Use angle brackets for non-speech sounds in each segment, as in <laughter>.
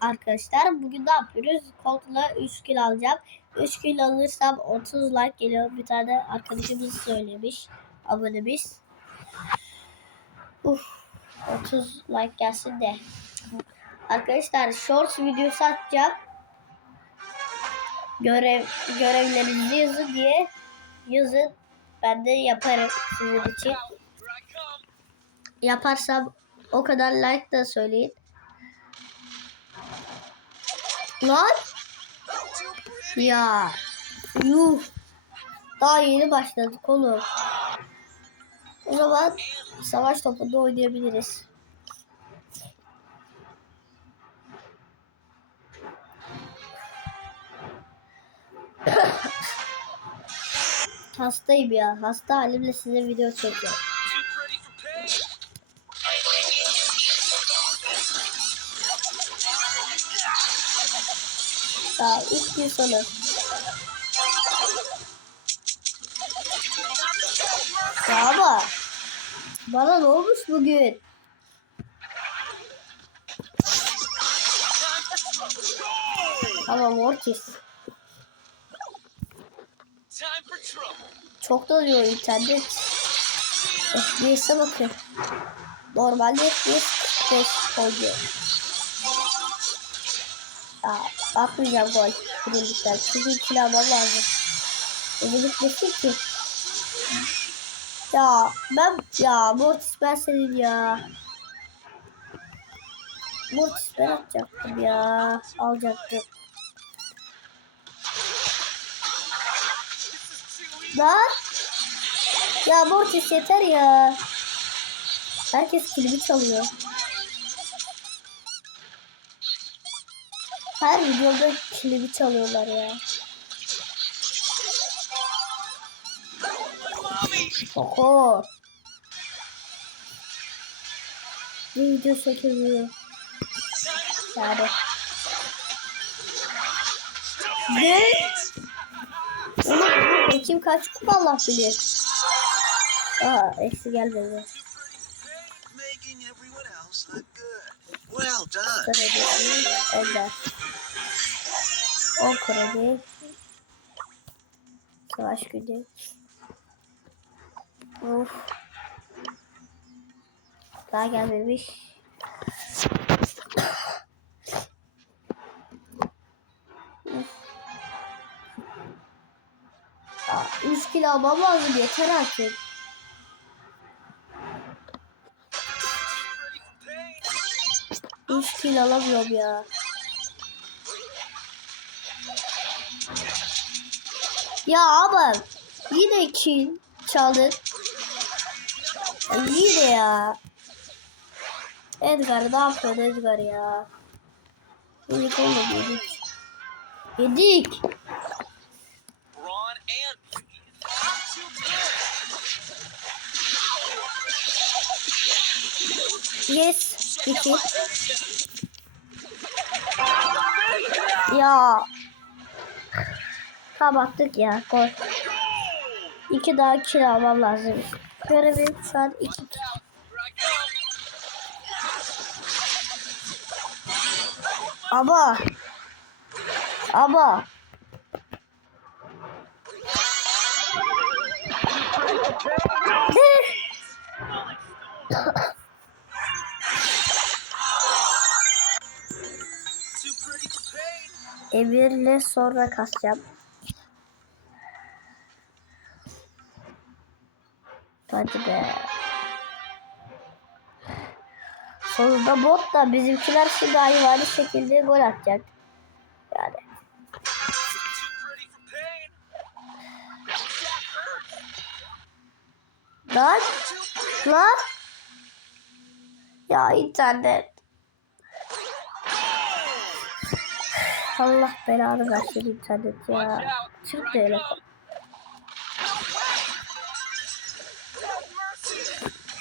Arkadaşlar bugün ne yapıyoruz? Koltuğuna 3 kilo alacağım. 3 kilo alırsam 30 like geliyor. Bir tane arkadaşımız söylemiş. Abonemiz. Uf, 30 like gelsin de. Arkadaşlar shorts videosu atacağım. Görev görevlerinizi yazın diye yazın. Ben de yaparım sizin için. Yaparsam o kadar like da söyleyin. Lan. Ya. Yuh. Daha yeni başladık oğlum. O zaman savaş topunda oynayabiliriz. <laughs> Hastayım ya. Hasta halimle size video çekiyorum. Daha üç gün sonra. Ya ama bana ne olmuş bugün? Tamam Mortis. Çok da diyor internet. FPS'e bakın. Normalde FPS 45 oluyor. Ya atmayacağım gol. Birlikten. Çünkü ikili almam lazım. Beni bitmesin ki. Ya ben ya Mortis ben senin ya. Mortis ben atacaktım ya. Alacaktım. Lan. Ya Mortis yeter ya. Herkes kilimi çalıyor. Her videoda kilimi çalıyorlar ya. Oho. Bir video çekiliyor. Yani. Ne? Oğlum kim kaç kupa Allah bilir. Aa eksi gelmedi. Well done. Kredi, Eder. O kredi. Savaş gücü. Of. Daha gelmemiş. Aa, 3 kilo almam lazım yeter artık. 3 kilo alamıyorum ya. Ya ama yine kill çaldın. Ya yine ya. Edgar ne yapıyorsun Edgar ya? Yedik oğlum yedik. Yedik. Yes. İki. Ya. Kapattık ya. Gol. İki daha kill almam lazım. Görevim şu an iki kill. Ama ama. Emir'le sonra kasacağım. Hadi be. Sonunda bot da bizimkiler şimdi hayvani şekilde gol atacak. Yani. Lan. Lan. Ya internet. Allah belanı versin internet ya. Çık öyle.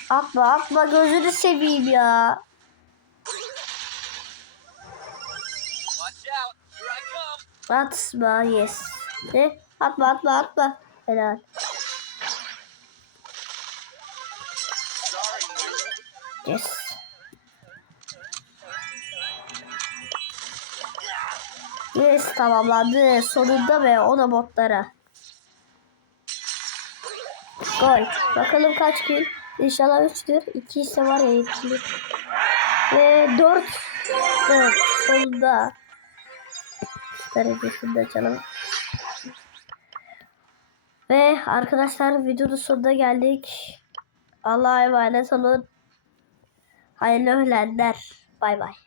Atma atma gözünü seveyim ya. Atma yes. Ne? Atma atma atma. Helal. Yes. Yes tamamlandı. Sonunda ve o da botlara. Gol. Bakalım kaç kill? İnşallah 3'tür. 2 ise var ya ikili. Ve 4. 4. Sonunda. Star hediyesini de açalım. Ve arkadaşlar videonun sonuna geldik. Allah'a emanet olun. Hayırlı öğlenler. Bay bay.